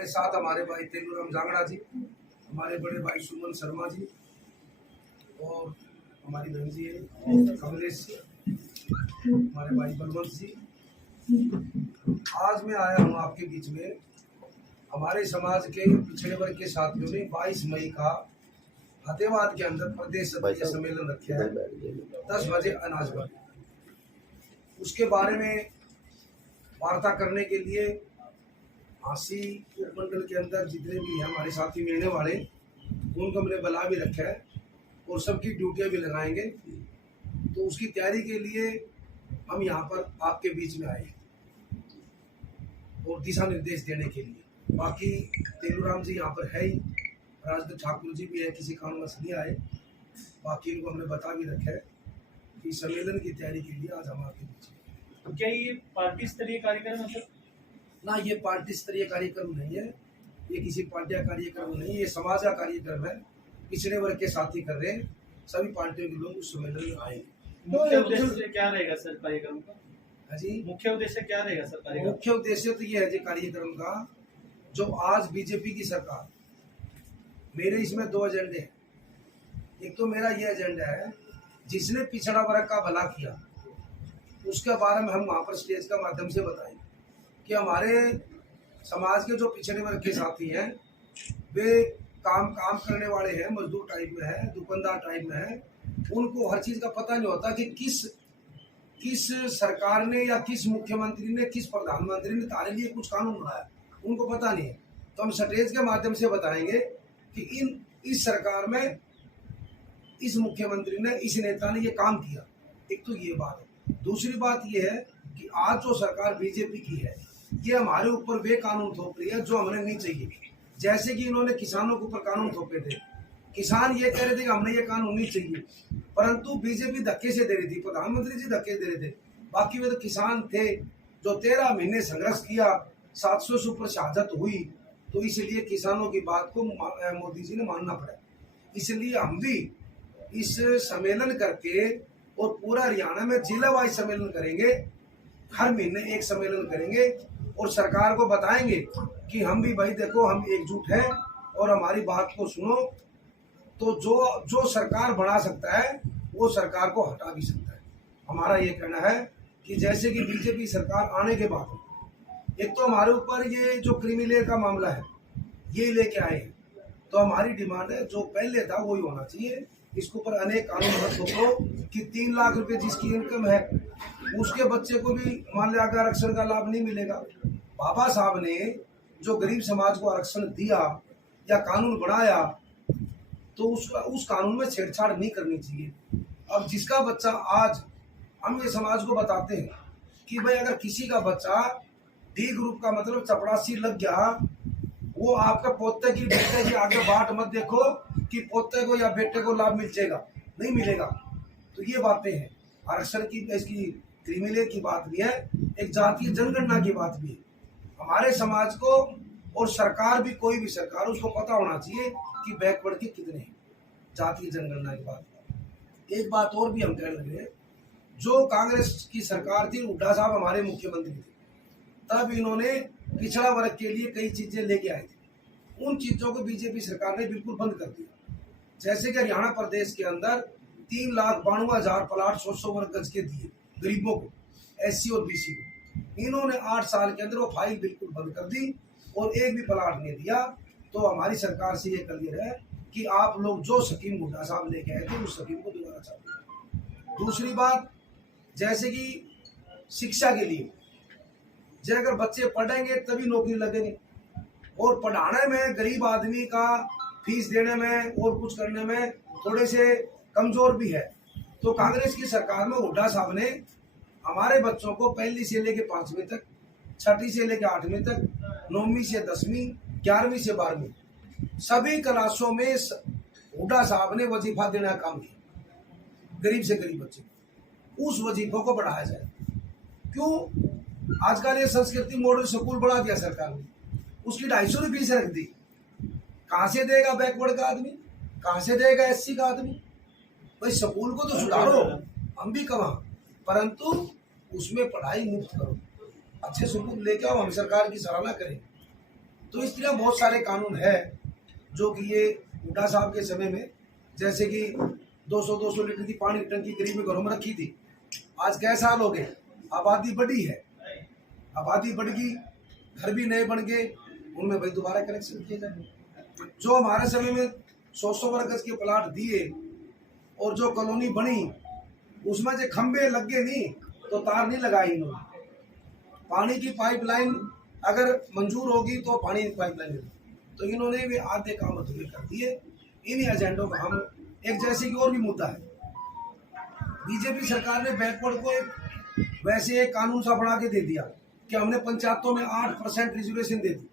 हमारे साथ हमारे भाई तेलूराम जांगड़ा जी, हमारे बड़े भाई सुमन शर्मा जी और हमारी बहन जी है कमलेश जी, हमारे भाई बलवंत जी। आज मैं आया हूँ आपके बीच में। हमारे समाज के पिछड़े वर्ग के साथियों ने 22 मई का फतेहाबाद के अंदर प्रदेश स्तरीय सम्मेलन रखा है 10 बजे अनाज पर। उसके बारे में वार्ता करने के लिए हांसी उपमंडल के अंदर जितने भी हैं हमारे साथी मिलने वाले, उनको हमने बुला भी रखा है और सबकी ड्यूटियां भी लगाएंगे। तो उसकी तैयारी के लिए हम यहाँ पर आपके बीच में आए और दिशा निर्देश देने के लिए। बाकी तेलूराम जी यहाँ पर है ही, राजदूत ठाकुर जी भी है, किसी कारणवश नहीं आए। बाकी इनको हमने बता भी रखा है कि सम्मेलन की तैयारी के लिए आज हम आपके बीच में। तो क्या ये पार्टी स्तरीय कार्यक्रम है? ना, ये पार्टी स्तरीय कार्यक्रम नहीं है, ये किसी पार्टी का कार्यक्रम नहीं है, ये समाज का कार्यक्रम है। पिछड़े वर्ग के साथी कर रहे हैं, सभी पार्टियों के लोग उस सम्मेलन में आएंगे। मुख्य उद्देश्य क्या रहेगा सर कार्यक्रम का? जी, मुख्य उद्देश्य क्या रहेगा सर कार्यक्रम? मुख्य उद्देश्य तो ये है जी कार्यक्रम का, जो आज बीजेपी की सरकार, मेरे इसमें 2 एजेंडे हैं। एक तो मेरा ये एजेंडा है जिसने पिछड़ा वर्ग का भला किया, उसके बारे में हम वहाँ पर स्टेज का माध्यम से बताएंगे कि हमारे समाज के जो पिछड़े वर्ग के साथी हैं वे काम करने वाले हैं, मजदूर टाइप में है, दुकानदार टाइप में है। उनको हर चीज़ का पता नहीं होता कि किस सरकार ने या किस मुख्यमंत्री ने, किस प्रधानमंत्री ने तारे लिए कुछ कानून बनाया, उनको पता नहीं है। तो हम स्टेज के माध्यम से बताएंगे कि इस सरकार में इस मुख्यमंत्री ने, इस नेता ने ये काम किया। एक तो ये बात है। दूसरी बात ये है कि आज जो सरकार बीजेपी की है, ये हमारे ऊपर वे कानून थोप रही है जो हमें नहीं चाहिए। जैसे कि इन्होंने किसानों के ऊपर कानून थोपे थे, किसान ये कह रहे थे कि हमने ये कानून नहीं चाहिए, परंतु बीजेपी धक्के से दे रही थी, प्रधानमंत्री जी धक्के दे रहे थे। बाकी वे तो किसान थे जो 13 महीने संघर्ष किया, 700 से ऊपर शहादत हुई। तो इसलिए किसानों की बात को मोदी जी ने मानना पड़ा। इसलिए हम भी इस सम्मेलन करके और पूरा हरियाणा में जिला वाइज सम्मेलन करेंगे, हर महीने एक सम्मेलन करेंगे और सरकार को बताएंगे कि हम भी भाई देखो, हम एकजुट हैं और हमारी बात को सुनो। तो जो सरकार बढ़ा सकता है वो सरकार को हटा भी सकता है। हमारा ये कहना है कि जैसे कि बीजेपी सरकार आने के बाद एक तो हमारे ऊपर ये जो क्रीमी लेयर का मामला है ये लेके आए हैं, तो हमारी डिमांड है जो पहले था वही होना चाहिए। इसके ऊपर अनेक कानून मत थोपो कि 3 लाख रुपए जिसकी इनकम है उसके बच्चे को भी मान लिया आरक्षण का लाभ नहीं मिलेगा। बाबा साहब ने जो गरीब समाज को आरक्षण दिया या कानून बनाया, तो उस कानून में छेड़छाड़ नहीं करनी चाहिए। अब जिसका बच्चा, आज हम ये समाज को बताते हैं कि भाई अगर किसी का बच्चा डी ग्रुप का मतलब चपरासी लग गया, वो आपका पोते की बेटे की आगे बाट मत देखो कि पोते को या बेटे को लाभ मिल जाएगा, नहीं मिलेगा। तो ये बातें हैं, आरक्षण की, इसकी क्रिमिनल की बात भी है, एक जातीय जनगणना की बात भी है। हमारे समाज को और सरकार भी, कोई भी सरकार, उसको पता होना चाहिए कि बैकवर्ड के कितने हैं। जातीय जनगणना की बात। एक बात और भी हम कहने लगे हैं, जो कांग्रेस की सरकार थी, हुड्डा साहब हमारे मुख्यमंत्री थे, तब इन्होंने पिछड़ा वर्ग के लिए कई चीजें लेके आए थे। उन चीजों को बीजेपी सरकार ने बिल्कुल बंद कर दिया। जैसे कि हरियाणा प्रदेश के अंदर 3,92,000 प्लाट 100 वर्ग गज के दिए गरीबों को, SC और BC को। इन्होंने 8 साल के अंदर वो फाइल बिल्कुल बंद कर दी और एक भी प्लाट नहीं दिया। तो हमारी सरकार से ये क्लियर है कि आप लोग जो स्कीम हुड्डा साहब लेके आए थे उस स्कीम को दोबारा चालू करें। दूसरी बात, जैसे कि शिक्षा के लिए, जो अगर बच्चे पढ़ेंगे तभी नौकरी लगेगी, और पढ़ाने में गरीब आदमी का फीस देने में और कुछ करने में थोड़े से कमजोर भी है। तो कांग्रेस की सरकार में हुड्डा साहब ने हमारे बच्चों को 1ली से लेके 5वीं तक, 6ठी से लेके 8वीं तक, 9वीं से 10वीं, 11वीं से 12वीं, सभी क्लासों में हुड्डा साहब ने वजीफा देने का काम किया। गरीब से गरीब बच्चे, उस वजीफों को बढ़ाया जाए। क्यों? आजकल ये संस्कृति मॉडल स्कूल बढ़ा दिया सरकार ने, उसकी 250 रुपये फीस रख दी। कहाँ से देगा बैकवर्ड का आदमी, कहाँ से देगा SC का आदमी? भाई स्कूल को तो सुधारो, हम भी कमा, परंतु उसमें पढ़ाई मुफ्त करो, अच्छे स्कूल लेके आओ, हम सरकार की सराहना करें। तो इस तरह बहुत सारे कानून है जो कि ये हुड्डा साहब के समय में, जैसे कि 200 लीटर की पानी की टंकी गरीब में घरों में रखी थी। आज कई साल हो गए, आबादी बढ़ी है, आबादी बढ़ गई, घर भी नए बन गए, उनमें भाई दोबारा कनेक्शन किए जाए। जो हमारे समय में 100 वर्ग गज के प्लाट दिए और जो कॉलोनी बनी उसमें जो खंबे लग गए नहीं तो तार नहीं लगाई इन्होंने। पानी की पाइपलाइन अगर मंजूर होगी तो पानी की पाइपलाइन, तो इन्होंने भी आधे काम अधूरे कर दिए। इन एजेंडों का हम एक, जैसे कि और भी मुद्दा है, बीजेपी सरकार ने बैकवर्ड को एक वैसे एक कानून सा बना के दे दिया कि हमने पंचायतों में 8% रिजर्वेशन दे दी।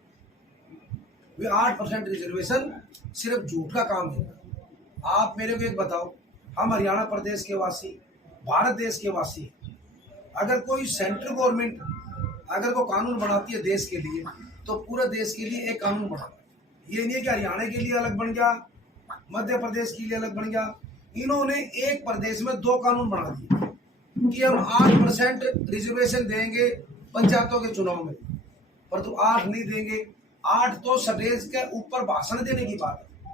वे 8% रिजर्वेशन सिर्फ झूठ का काम है। आप मेरे को एक बताओ, हम हरियाणा प्रदेश के वासी, भारत देश के वासी, अगर कोई सेंट्रल गवर्नमेंट अगर वो कानून बनाती है देश के लिए तो पूरे देश के लिए एक कानून बना। ये नहीं है कि हरियाणा के लिए अलग बन गया, मध्य प्रदेश के लिए अलग बन गया। इन्होंने एक प्रदेश में 2 कानून बना दिए कि हम 8% रिजर्वेशन देंगे पंचायतों के चुनाव में, पर तो 8 नहीं देंगे। 8 तो स्टेज के ऊपर भाषण देने की बात है,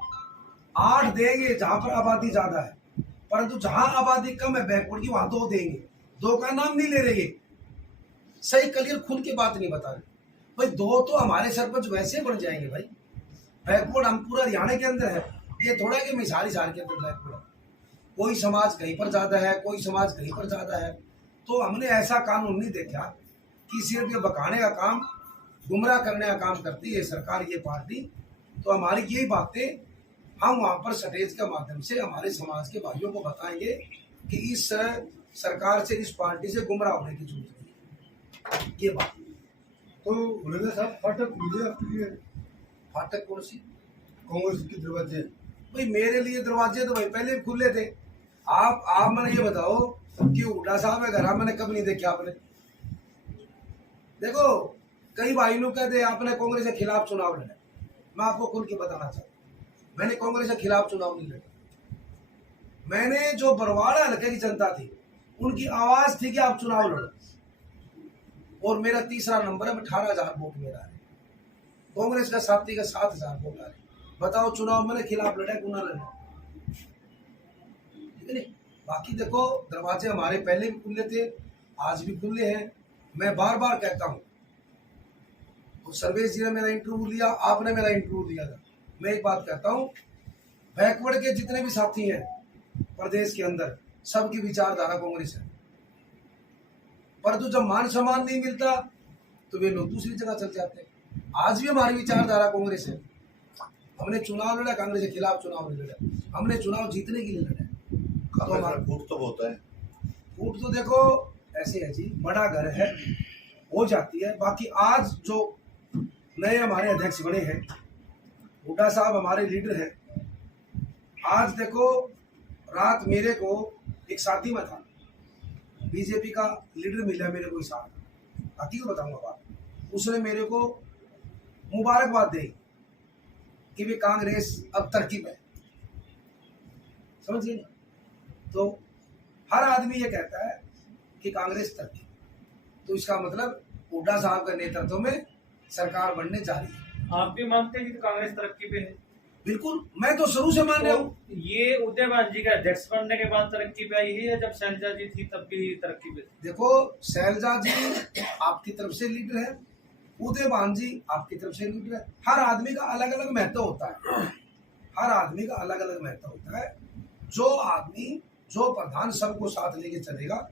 8 देंगे जहां पर आबादी ज्यादा है, परंतु जहां आबादी कम है बैकवर्ड की, वहां 2 देंगे। 2 का नाम नहीं ले रहे, सही क्लियर खुल के बात नहीं बता रहे भाई। 2 तो हमारे सरपंच वैसे बन जाएंगे भाई। बैकवर्ड हम पूरा हरियाणा के अंदर है, ये थोड़ा कि मिसाल के अंदर बैकवर्ड है। कोई समाज कहीं पर ज्यादा है, कोई समाज कहीं पर ज्यादा है। तो हमने ऐसा कानून नहीं देखा कि सिर्फ ये बकाने का काम, गुमराह करने का काम करती है सरकार, ये पार्टी। तो हमारी यही बातें हम वहां पर स्टेज के माध्यम से हमारे समाज के भाइयों को बताएंगे कि इस सरकार से, इस पार्टी से गुमराह होने की जरूरत नहीं। ये बात तो उन्होंने साहब फाटक खुले आपके लिए, फाटक कौन सी? कांग्रेस के दरवाजे। भाई मेरे लिए दरवाजे तो भाई पहले भी खुले थे। आप मैंने ये बताओ कि हुड्डा साहब है घर, मैंने कब नहीं देखे आपने? देखो, कई भाई लोग कहते हैं आपने कांग्रेस के खिलाफ चुनाव लड़ा। मैं आपको खुल के बताना चाहता हूँ, मैंने कांग्रेस के खिलाफ चुनाव नहीं लड़ा। मैंने जो बरवाड़ा हल्के की जनता थी उनकी आवाज थी कि आप चुनाव लड़ो, और मेरा तीसरा नंबर है, 18,000 वोट मेरा है। कांग्रेस का साथी का 7,000 वोट आ रहे। बताओ चुनाव मैंने खिलाफ लड़ा क्यों ना लड़ा? ठीक है नहीं? बाकी देखो, दरवाजे हमारे पहले भी खुले थे, आज भी खुले हैं। मैं बार बार कहता हूँ, तो सर्वेश जी ने मेरा इंटरव्यू लिया, आपने मेरा इंटरव्यू लिया था। मैं एक बात कहता हूँ, बैकवर्ड के जितने भी साथी हैं प्रदेश के अंदर, सबकी विचारधारा कांग्रेस है, परंतु जब मान सम्मान नहीं मिलता तो वे लोग दूसरी जगह चल जाते हैं। आज भी हमारी विचारधारा कांग्रेस है। हमने चुनाव लड़ा, कांग्रेस के खिलाफ चुनाव नहीं लड़ा, हमने चुनाव जीतने के लिए लड़ा। तो हमारा फूट तो होता है, फूट तो देखो ऐसे है जी, बड़ा घर है, हो जाती है। बाकी आज जो नए हमारे अध्यक्ष बने हैं, हुड्डा साहब हमारे लीडर हैं। आज देखो, रात मेरे को एक शादी में था, बीजेपी का लीडर मिला मेरे को, साथ हकीकत बताऊंगा बात। उसने मेरे को मुबारकबाद दी कि वे कांग्रेस अब तरकीब है, समझिए। तो हर आदमी ये कहता है कि कांग्रेस तरकीब, तो इसका मतलब हुड्डा साहब के नेतृत्व में सरकार बनने जा रही है। आप भी मानते हैं कि कांग्रेस तरक्की पे है? बिल्कुल, मैं तो शुरू से मान रहा हूँ। तो ये उदयभान जी का अध्यक्ष बनने के बाद तरक्की पे आई है या जब शैलजा जी थी तब भी तरक्की पे थी? देखो, शैलजा जी आपकी तरफ से लीडर है, उदयभान जी आपकी तरफ से लीडर है। हर आदमी का अलग अलग महत्व होता है, हर आदमी का अलग अलग महत्व होता है। जो आदमी, जो प्रधान सबको साथ लेके चलेगा,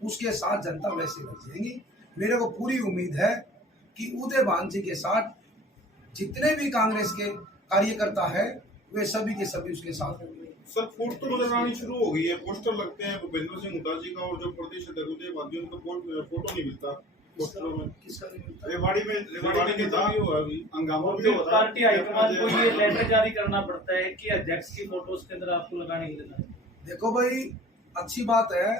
उसके साथ जनता वैसे लग जाएगी। मेरे को पूरी उम्मीद है कि उदयभान जी के साथ जितने भी कांग्रेस के कार्यकर्ता है, वे सभी के सभी उसके साथ होंगे। सर, फूट तो नजर आनी शुरू हो गई है। पोस्टर लगते हैं भूपेंद्र सिंह हुड्डा जी का, और जो प्रदेश अध्यक्ष उदयभान जी, उनका फोटो नहीं मिलता पोस्टरों में। किसका नहीं मिलता? रेवाड़ी में था भी हुआ, अभी हंगामा भी हो रहा है। पार्टी हाईकमान को ये लेटर जारी करना पड़ता है कि अध्यक्ष की फोटो उसके अंदर आपको लगाने नहीं देना है। देखो भाई, अच्छी बात है,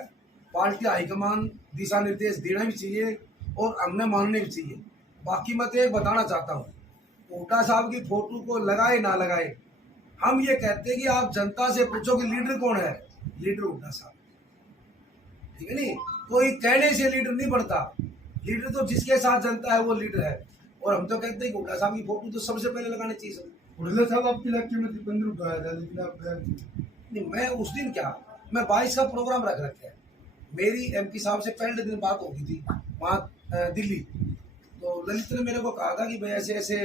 पार्टी हाईकमान दिशा निर्देश देना भी चाहिए और हमने मानने भी चाहिए। बाकी मैं तो एक बताना चाहता हूँ, हुड्डा साहब की फोटो को लगाए ना लगाए, हम ये कहते हैं कि आप जनता से पूछो कि लीडर कौन है, लीडर हुड्डा साहब, ठीक है नहीं? कोई कहने से लीडर नहीं बनता, लीडर तो जिसके साथ जनता है वो लीडर है। और हम तो कहते हैं कि हुड्डा साहब की फोटो तो सबसे पहले लगानी चाहिए सब। उड़ले साहब आपके इलाके में दीपेंद्र उठाया था, लेकिन आप गए नहीं। नहीं, मैं उस दिन क्या, मैं 22 का प्रोग्राम रख रखे है। मेरी एमपी साहब से पहले दिन बात हो गई थी वहाँ दिल्ली। तो ललित ने मेरे को कहा था कि भाई ऐसे ऐसे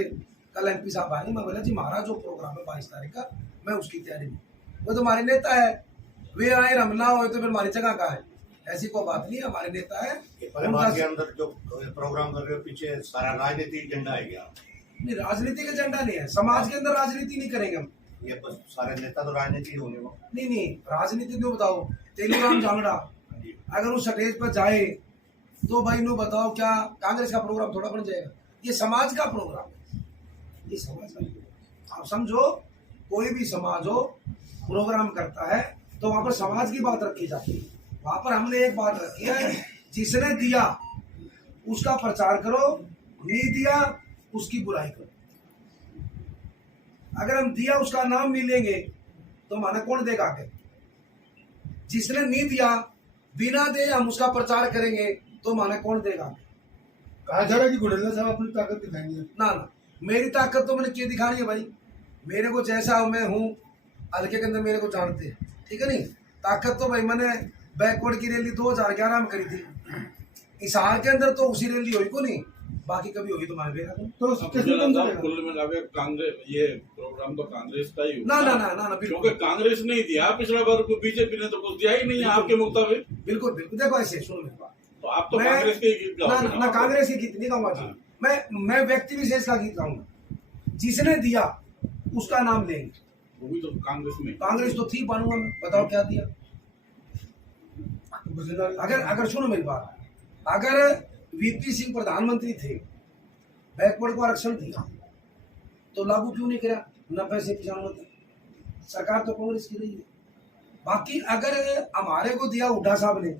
कल एमपी साहब आएंगे। मैं बोला जी हमारा जो प्रोग्राम है 22 तारीख का, मैं उसकी तैयारी में, वो तो हमारे नेता है, वे आए हम ना हो तो फिर हमारी जगह कहाँ है? ऐसी कोई बात नहीं है, हमारे नेता है। परिवार के अंदर जो प्रोग्राम कर रहे हो पीछे सारा राजनीतिक एजेंडा है क्या? नहीं, राजनीतिक एजेंडा नहीं है, समाज के अंदर राजनीति नहीं करेंगे हम। ये बस सारे नेता तो राजनीति होने वो। नहीं नहीं, राजनीति क्यों बताओ, तेलुराम जांगड़ा अगर वो स्टेज पर जाए तो भाई नो बताओ क्या कांग्रेस का प्रोग्राम थोड़ा बन जाएगा? ये समाज का प्रोग्राम है, ये समाज का। आप समझो, कोई भी समाज हो प्रोग्राम करता है तो वहां पर समाज की बात रखी जाती है। वहां पर हमने एक बात रखी है, जिसने दिया उसका प्रचार करो, नहीं दिया उसकी बुराई करो। अगर हम दिया उसका नाम नहीं लेंगे तो हमारा कौन देगा आगे? जिसने नहीं दिया बिना दे हम उसका प्रचार करेंगे तो हमारा कौन देगा आगे? कहा जा रहा है कि गुड़ेला साहब अपनी ताकत दिखाएंगे। ना ना, मेरी ताकत तो मैंने क्यों दिखानी है भाई? मेरे को जैसा मैं हूँ हल्के के अंदर मेरे को जानते हैं, ठीक है नहीं? ताकत तो भाई मैंने बैकवर्ड की रैली 2011 में करी थी, इस हाल के अंदर तो उसी रैली हुई को नहीं, बाकी कभी होगी तुम्हारे बेटा तो अब कैसे मुझे कौन लगता है करेगा? कुल मिला के कांग्रेस ये प्रोग्राम तो कांग्रेस का ही ना होगा। ना ना ना ना, क्योंकि बिल्कुल कांग्रेस ने ही दिया पिछला बार को, बीजेपी ने तो कुछ दिया ही नहीं है आपके मुताबिक। बिल्कुल बिल्कुल। देखो ऐसे सुनो मेरी बात, तो आप तो मैं- कांग्रेस के ही गीत ना गाओगे ना, ना। मैं कांग्रेस के गीत नहीं गाऊंगा जी। मैं व्यक्ति विशेष का गीत गाऊंगा, जिसने दिया उसका नाम लेंगे। वो भी तो कांग्रेस में। कांग्रेस तो थी, मानूंगा मैं, बताओ क्या दिया? अगर अगर सुनो मेरी बात, अगर वीपी सिंह प्रधानमंत्री थे, बैकवर्ड को आरक्षण दिया तो लागू क्यों नहीं करा 90 से 95 तक? सरकार तो कांग्रेस की रही है। बाकी अगर हमारे को दिया हुड्डा साहब ने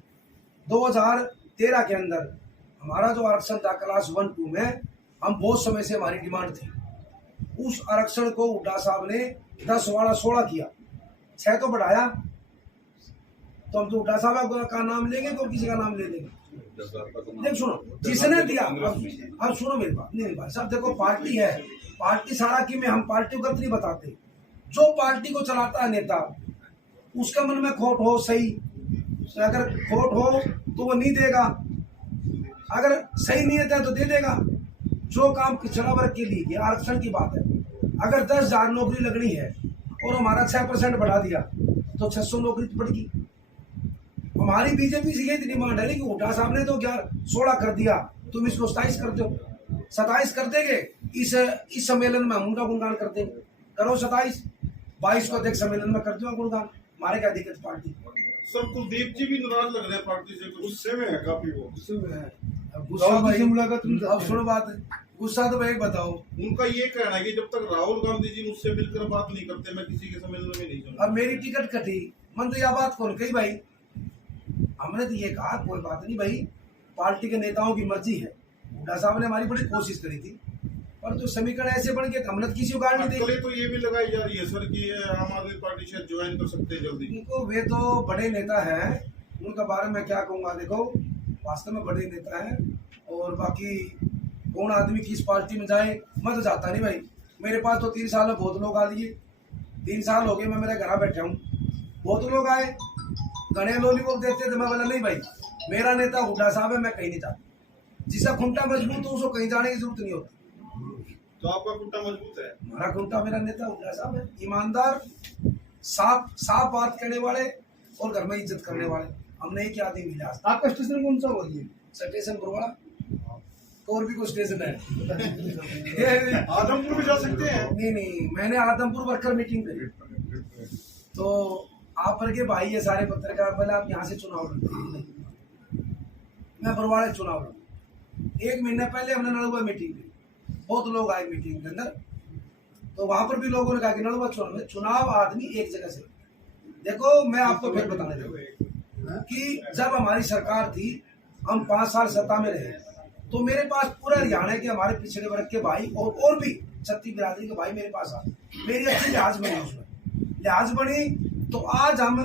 2013 के अंदर, हमारा जो आरक्षण था क्लास 1-2 में, हम बहुत समय से हमारी डिमांड थी, उस आरक्षण को हुड्डा साहब ने 10 वाला 16 किया, 6 तो बढ़ाया। तो हम तो हुड्डा साहब का नाम लेंगे तो किसी का नाम ले लेंगे? देख सुनो, जिसने दिया, अब सुनो मेरी बात, नहीं बात सब देखो, पार्टी है, पार्टी सारा की में हम पार्टी को गलत नहीं बताते। जो पार्टी को चलाता है नेता, उसका मन में खोट हो सही, अगर खोट हो तो वो नहीं देगा, अगर सही नहीं है तो दे देगा। जो काम पिछड़ा वर्ग के लिए, आरक्षण की बात है, अगर 10,000 नौकरी लगनी है और हमारा 6% बढ़ा दिया तो 600 नौकरी तो बढ़ेगी। हमारी बीजेपी से ये डिमांड है कि हुड्डा साहब ने तो 16 कर दिया, तुम इसको 27 कर दो, 27 कर देंगे। इस सम्मेलन में हम उनका गुणगान कर देंगे, करो 27-22 को देख सम्मेलन में कर दो गुणगान, हमारे क्या दिक्कत? पार्टी सर कुलदीप जी भी नाराज लग रहे हैं पार्टी से, गुस्से में है काफी वो। अब गुस्सा राहुल जी भाई, से मुलाकात नहीं अब करते। सुनो बात, गुस्सा तो भाई बताओ। उनका ये कहना है कि जब तक राहुल गांधी जी मुझसे मिलकर बात नहीं करते मैं किसी के सम्मेलन में नहीं जाऊंगा। अब मेरी टिकट कटी, मन तो यह बात कौन कही भाई? हमने तो ये कहा कोई बात नहीं भाई, पार्टी के नेताओं की मर्जी है। हुड्डा साहब ने हमारी बड़ी कोशिश करी थी, पर जो समीकरण ऐसे बन गए हमने तो किसी को गाड़ नहीं दी। अटकलें तो ये भी लगाई जा रही है सर कि ये आम आदमी पार्टी शायद ज्वाइन कर सकते हैं जल्दी। देखो वे तो बड़े नेता हैं, उनके बारे में क्या कहूँगा। देखो वास्तव में बड़े नेता हैं, और बाकी कौन आदमी किस पार्टी में जाए, मैं तो जाता नहीं भाई। मेरे पास तो 3 साल में बहुत लोग आ लिए, 3 साल हो गए मैं मेरे घर बैठा हूँ, बहुत लोग आए, गणे लॉलीपॉप देते थे, मैं बोला नहीं भाई मेरा नेता हुड्डा साहब है, मैं कहीं नहीं जाता। जिसका खुंटा मजबूत हो उसको कहीं जाने की जरूरत नहीं होती। तो आपका कुट्टा मजबूत है? हमारा खुंटा मेरा नेता हुड्डा साहब है, ईमानदार, साफ बात करने वाले और घर में इज्जत करने वाले, हमने एक आदमी मिला। आपका स्टेशन कौन सा हुआ ये? स्टेशन बुरवाड़ा, और भी कोई स्टेशन है? आदमपुर भी जा सकते हैं। नहीं, मैंने आदमपुर वर्कर मीटिंग करी, तो आप वर्गे भाई ये सारे पत्रकार, पहले आप यहाँ से चुनाव लड़ते, मैं बरवाड़े चुनाव लड़ा। 1 महीने पहले हमने नलुआ मीटिंग की, बहुत लोग आए मीटिंग के अंदर, तो वहां पर भी लोगों ने कहा कि नलुआ चुनाव आदमी एक जगह से। देखो मैं आपको फिर बताने दूंगा कि जब हमारी सरकार थी, हम 5 साल सत्ता में रहे, तो मेरे पास पूरा हरियाणा के हमारे पिछड़े वर्ग के भाई और भी छत्तीस बिरादरी के भाई मेरे पास आए, मेरी अच्छी लिहाज बनी, उसमें लिहाज बनी। तो आज हम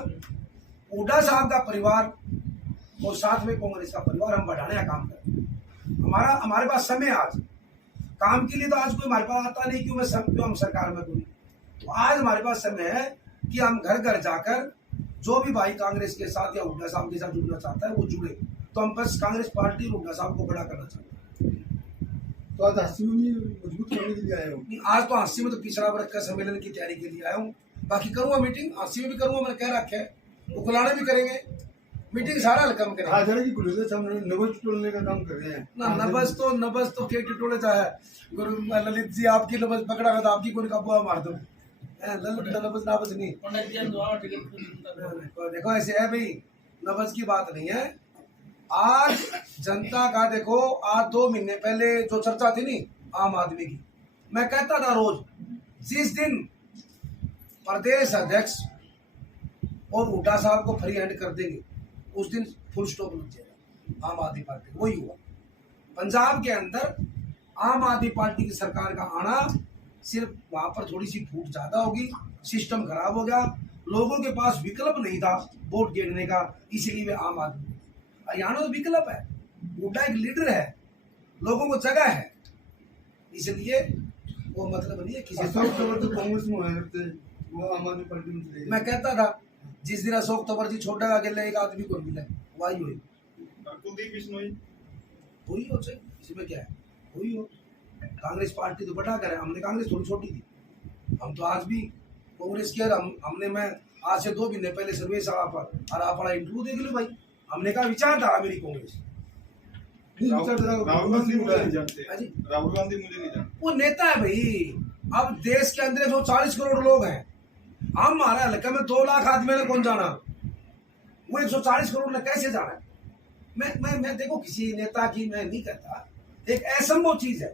हुड्डा साहब का परिवार और साथ में कांग्रेस का परिवार हम बढ़ाने का काम करें। हमारे पास समय आज, काम के लिए तो आज कोई हमारे पास आता नहीं, क्यों हम सरकार में कोई। तो आज हमारे पास समय है कि हम घर घर जाकर जो भी भाई कांग्रेस के साथ या हुड्डा साहब के साथ जुड़ना चाहता है वो जुड़े। तो हम बस कांग्रेस पार्टी और हुड्डा साहब को बड़ा करना चाहते हैं। तो आज हस्ती में मजबूत करने के लिए आए हो? नहीं, आज तो हंसी में तो पिछड़ा वर्ग का सम्मेलन की तैयारी के लिए आया हूँ। बाकी करूँगा मीटिंग, हंसी में भी करूँगा, मैंने कह रखा है, उकलाने भी करेंगे, मीटिंग सारा हल्कम करेंगे। आज है कि गुरुदेव साहब नबज टोलने का काम कर रहे हैं ना नबज तो के टिटोले चाहे गुरु ललित जी आपकी नबज पकड़ा तो आपकी कोई कबुआ मार दो, ललित नबज नहीं। देखो ऐसे है भाई, नबज की बात नहीं है। आज जनता का देखो, आज 2 महीने पहले जो चर्चा थी नी आम आदमी की, मैं कहता था रोज जिस दिन प्रदेश अध्यक्ष और हुड्डा साहब को फ्री हैंड कर देंगे उस दिन फुल स्टॉप लग जाएगा आम आदमी पार्टी। वही हुआ पंजाब के अंदर, आम आदमी पार्टी की सरकार का आना, सिर्फ वहां पर थोड़ी सी फूट ज्यादा होगी, सिस्टम खराब हो गया, लोगों के पास विकल्प नहीं था वोट गिरने का, इसलिए वे आम आदमी। हरियाणा तो विकल्प है, हुड्डा एक लीडर है, लोगों को जगह है, इसलिए वो मतलब नहीं है किसी। अशोक तंवर तो कांग्रेस में है, वो आम आदमी पार्टी में चले गए। मैं कहता था जिस दिन अशोक तंवर जी छोड़ेगा अकेले एक आदमी को मिले, वही हुई कुलदीप बिश्नोई हुई हो चाहिए, इसमें क्या है, हुई हो। कांग्रेस पार्टी तो बटा कर है, हमने कांग्रेस थोड़ी छोटी थी, हम तो आज भी कांग्रेस के। हमने मैं आज से 2 महीने पहले सर्वेश और आप इंटरव्यू देख लो भाई, हमने कहा विचारधारा मेरी कांग्रेस। राहुल गांधी मुझे नहीं जानते, हाँ जी, राहुल गांधी मुझे नहीं जानते। वो नेता है भाई। अब देश के अंदर 140 करोड़ लोग हैं, हम हमारे हल्के में 2 लाख आदमी ने कौन जाना, वो 140 करोड़ ने कैसे जाना है। मैं देखो किसी नेता की मैं नहीं कहता, एक असंभव चीज है।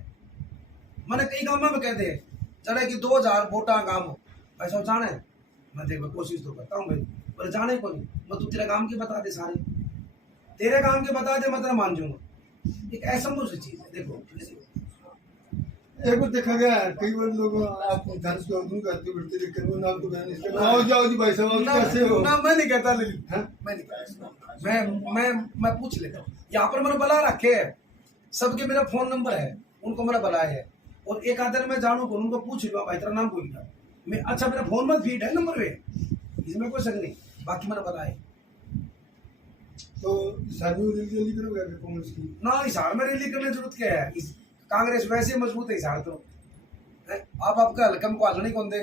मैंने कई गाँव में कहते हैं चले कि 2000 वोटा गाँव हो, ऐसा जाना है। मैं देखो कोशिश तो करता हूँ भाई, पर जाने को नहीं, मैं तू तेरे गाँव के बता दे, सारे तेरे गाँव के बता दे, मैं तेरा मान जाऊंगा। एक असंभव सी चीज है। देखो एक बार देखा गया है, कई बार लोग आप धन से अर्जुन करते बढ़ते देखते वो नाम तो कहने इसके आओ जाओ जी भाई साहब कैसे हो ना, मैं नहीं कहता ललित, हैं? मैं नहीं कहता, मैं पूछ लेता हूँ। यहाँ पर मैंने बुला रखे है, सबके मेरा फोन नंबर है, उनको मैंने बुलाया है, और एक आधे मैं जानू को उनको पूछ लूँ भाई तेरा नाम कोई क्या मैं, अच्छा मेरा फोन मत फीड है नंबर पे, इसमें कोई शक नहीं, बाकी मैंने बताया। तो शादी जल्दी करोगे कांग्रेस की? ना हिसार में रैली करने की जरूरत क्या है, कांग्रेस वैसे मजबूत है हिसार तो। आप आपका हल्कम को हल्ला नहीं कौन दे,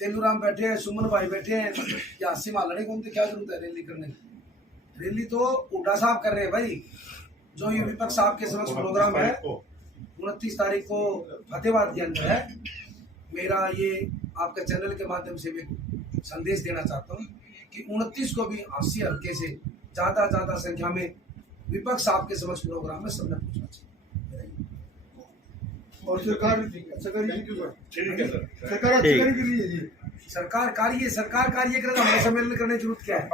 तेलूराम बैठे हैं, सुमन भाई बैठे हैं, या हसीम हल्ला नहीं कौन दे, क्या जरूरत है रैली करने की। रैली तो हुड्डा साहब कर रहे हैं भाई, जो ये विपक्ष साहब के समक्ष प्रोग्राम है 29 तारीख को फतेहाबाद के अंदर है। मेरा ये आपके चैनल के माध्यम से भी संदेश देना चाहता हूँ कि 29 को भी हंसी हल्के से ज्यादा संख्या में विपक्ष साहब के समक्ष प्रोग्राम में सबने पूछना चाहिए। और सरकार अच्छा करिए, ठीक है सर। सरकार अच्छा करिए जी, सरकार कार्य करे, हमारे सम्मेलन करने की जरूरत क्या है।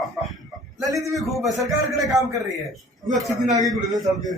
ललित भी खूब है, सरकार करे काम कर रही है। अच्छे दिन आगे गुरुदेव साहब के